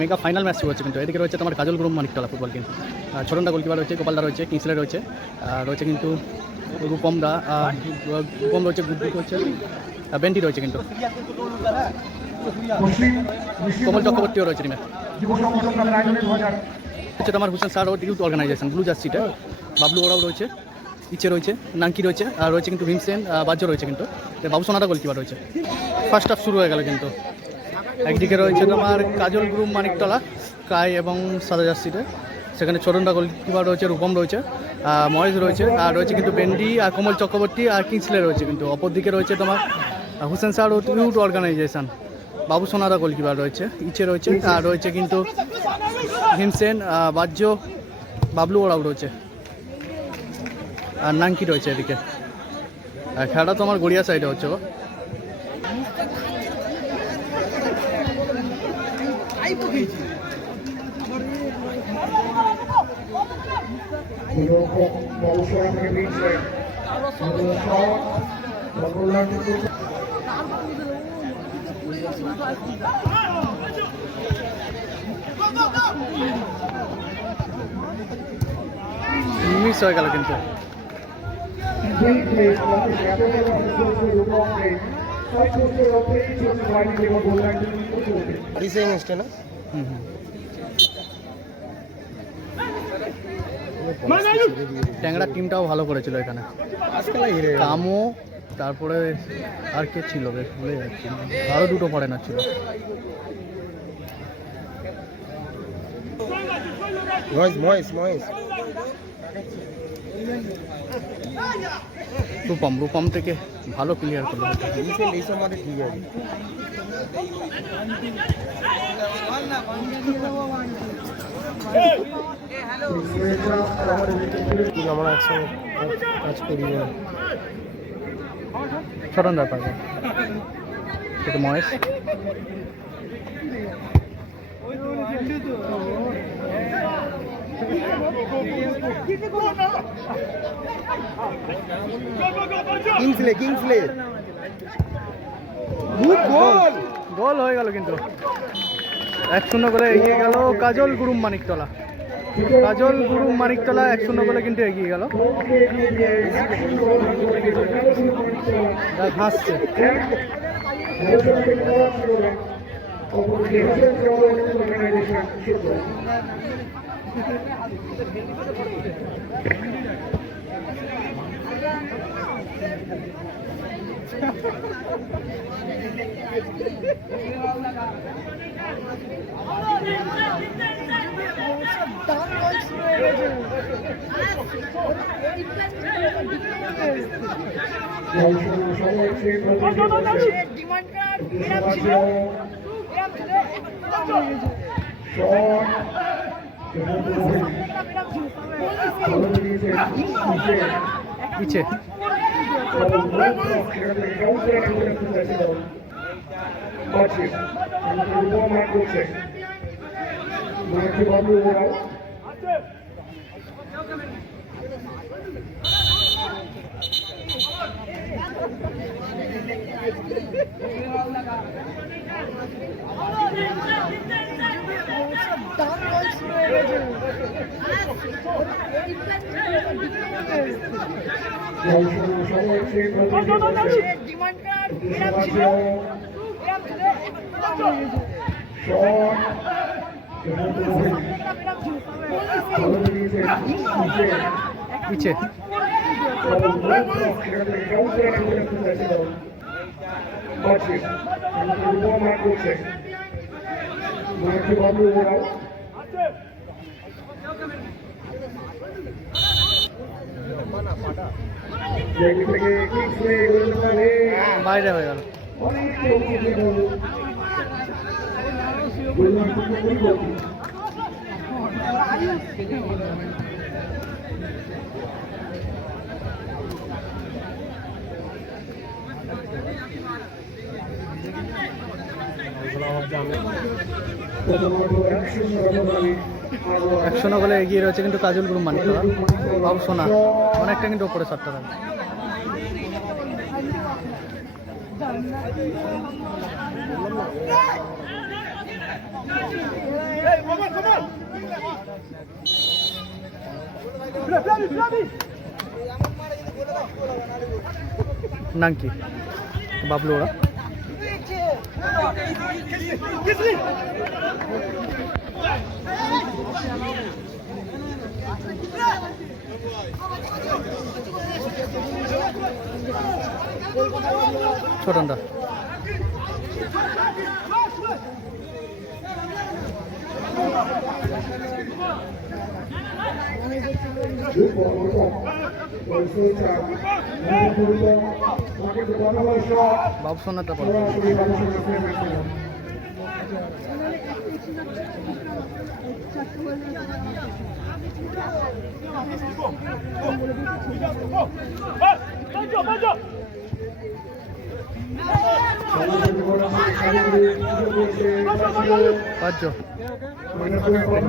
Mega final match শুরু হচ্ছে কিন্তু এদিকে রয়েছে তোমার কাজল group Maniktala football team. ছোটনদা goalkeeper রয়েছে, গোপালদা রয়েছে, কিংসলে রয়েছে, রয়েছে কিন্তু রূপমদা, রূপম রয়েছে, গুড্ডু রয়েছে, বেন্টি রয়েছে কিন্তু কমল চক্রবর্তীও রয়েছে টিমে। হচ্ছে তোমার Hussain sir youth organisation blue জার্সিটা, বাবলু ওরাও রয়েছে, ইচ্ছে রয়েছে, নাঙ্কি রয়েছে, আর রয়েছে কিন্তু ভীমসেন বাজ্য রয়েছে কিন্তু বাবু সোনাদা গোলকিপার রয়েছে। ফার্স্ট হাফ শুরু হয়ে গেল কিন্তু একদিকে রয়েছে তোমার কাজল গ্রুপ মানিকতলা স্কাই এবং সাদা জার্সিতে, সেখানে ছোটনদা গোলকিপার রয়েছে, রূপম রয়েছে, মহেশ রয়েছে, আর রয়েছে কিন্তু বেন্ডি আর কমল চক্রবর্তী আর কিংসলে রয়েছে কিন্তু অপরদিকে রয়েছে তোমার হুসেন স্যার ইউথ অর্গানাইজেশন বাবু সোনাদা গোলকিপার রয়েছে, ইচ্ছে রয়েছে, আর রয়েছে কিন্তু ভীমসেন বাজ্য, বাবলু ওরাও রয়েছে, আর নাঙ্কি রয়েছে এদিকে। খেলাটা তো আমার গড়িয়া সাইডে হচ্ছে গো। মিস হয়ে গেল কিন্তু ট্যাংরা টিমটাও ভালো করেছিল এখানে, কামো, তারপরে আর কে ছিল বেশ ভুলে যাচ্ছি, আরও দুটো ফরেনার ছিল। রূপম থেকে ভালো ক্লিয়ার করলো, ঠিক আছে। আমরা একসঙ্গে কাজ করি, ছোটনদার পাশে সেটা মহেশ, কিংসলে গোল হয়ে গেল কিন্তু 1-0 করে এগিয়ে গেল কাজল গ্রুপ মানিকতলা। কাজল গ্রুপ মানিকতলা 1-0 করে কিন্তু এগিয়ে গেল। হাসছে পিছে পিছে বাইরে হয়ে গেল। একশো বলে এগিয়ে রয়েছে কিন্তু কাজল গ্রুপ মানিকতলা। বাবু সোনা অনেকটা কিন্তু ওপরে সাতটা থাকে। নাঙ্কি বাবলু ওরা ছোটনটা বাবু সোনাটা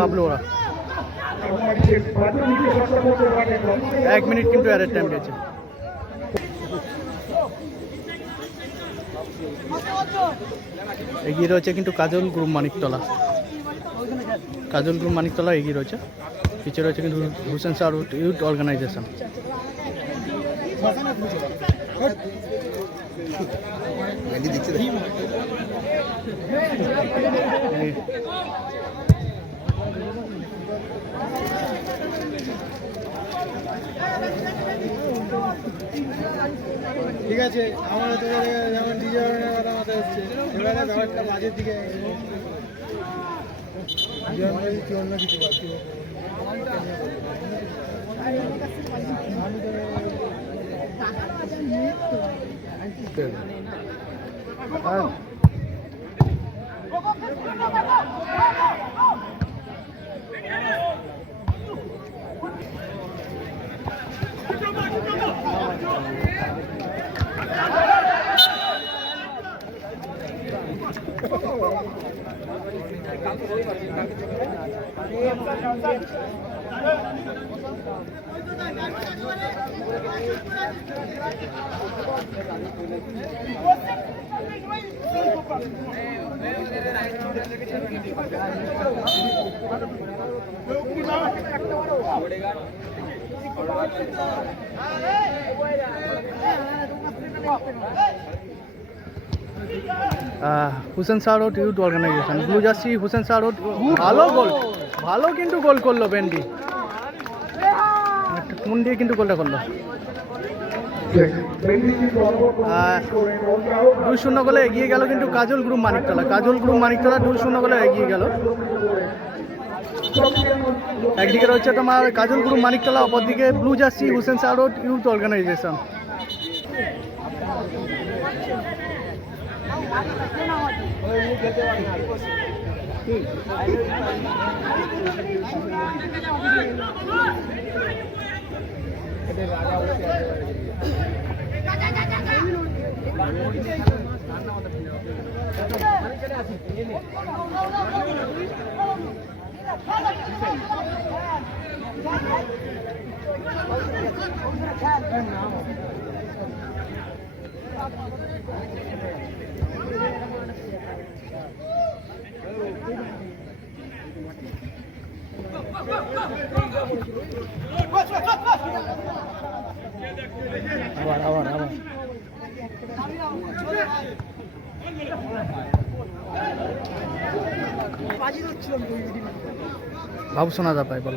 বাবলু ওরা 1 মিনিট কিন্তু অ্যাডের টাইম দিয়েছে। এগিয়ে রয়েছে কিন্তু কাজল গ্রুপ মানিকতলা, কাজল গ্রুপ মানিকতলা এগিয়ে রয়েছে। পিছিয়ে রয়েছে কিন্তু হুসেন শাহ ইউথ অর্গানাইজেশন। ঠিক আছে, আমরা তো যেমন ডিজাইনের কথা মাথায় হচ্ছে, এবারে ব্যাপারটা বাজের দিকে অন্য কিছু বাকি Hussain Shah road youth organisation, blue jersey Hussain Shah road. ভালো গোল, ভালো কিন্তু গোল করলো বেন্ডি, কোন দিয়ে কিন্তু গোলটা করলো। 2-0 গোলে এগিয়ে গেল কিন্তু কাজল গ্রুপ মানিকতলা, কাজল গ্রুপ মানিকতলা 2-0 গোলে এগিয়ে গেল। একদিকে রয়েছে তোমার কাজল গ্রুপ মানিকতলা, অপরদিকে blue jersey Hussain Shah road youth organisation. আবার বাবু শোনা যা পাই বল।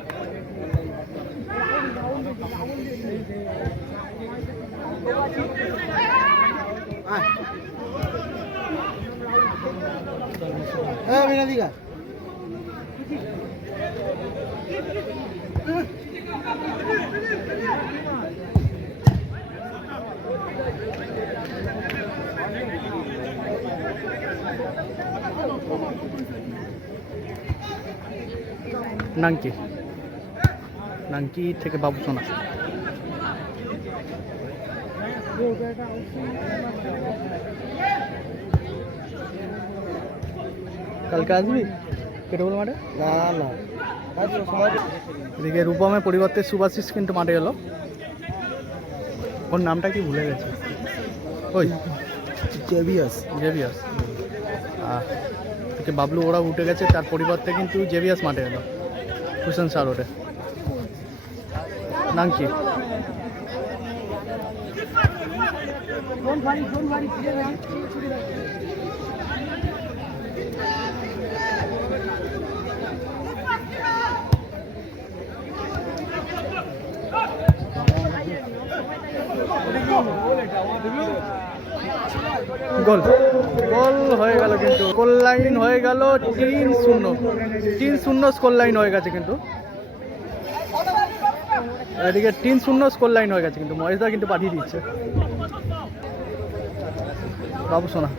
বিনাদিকা নাঙ্কি, নাঙ্কি থেকে বাবু সোনা। কালকে আসবি কেটে মাঠে? না না, এদিকে রূপমের পরিবর্তে সুভাশিস কিন্তু মাঠে এলো। ওর নামটা কি ভুলে গেছে, ওই জেভিয়াস জেভিয়াস। বাবলু ওরা উঠে গেছে, তার পরিবর্তে কিন্তু জেভিয়াস মাঠে এলো। হুসেন শাহ রোডে নাঙ্কি। গোল গোল হয়ে গেল কিন্তু গোল লাইন হয়ে গেল 3-0 3-0 স্কোর লাইন হয়ে গেছে কিন্তু এদিকে 3-0 স্কোর লাইন হয়ে গেছে কিন্তু মহেশদা কিন্তু পাঠিয়ে দিচ্ছে বাবু সোনা।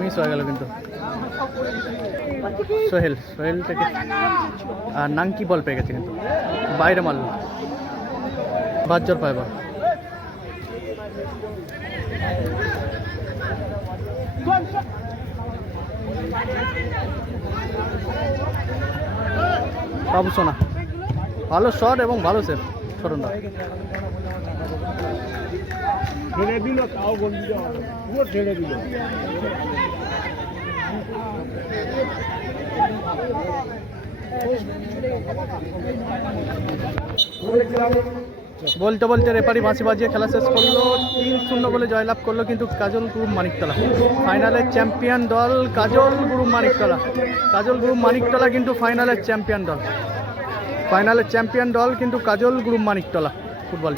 মিস হয়ে গেল কিন্তু সোহেল থেকে আর নাঙ্কি বল পেয়ে গেছে কিন্তু বাইরে মারল বাজ্জর পাইবা বাবু সোনা ভালো শট এবং ভালো সেভ শরণদা। ছেড়ে দিল তাও গোল দিতে হবে পুরো ছেড়ে দিল বলতে বলতে রেফারি বাঁশি বাজিয়ে খেলা শেষ করলো 3-0 বলে জয়লাভ করলো কিন্তু কাজল গ্রুপ মানিকতলা ফাইনালের চ্যাম্পিয়ন দল কাজল গ্রুপ মানিকতলা কিন্তু ফাইনালের চ্যাম্পিয়ন দল কিন্তু কাজল গ্রুপ মানিকতলা ফুটবল।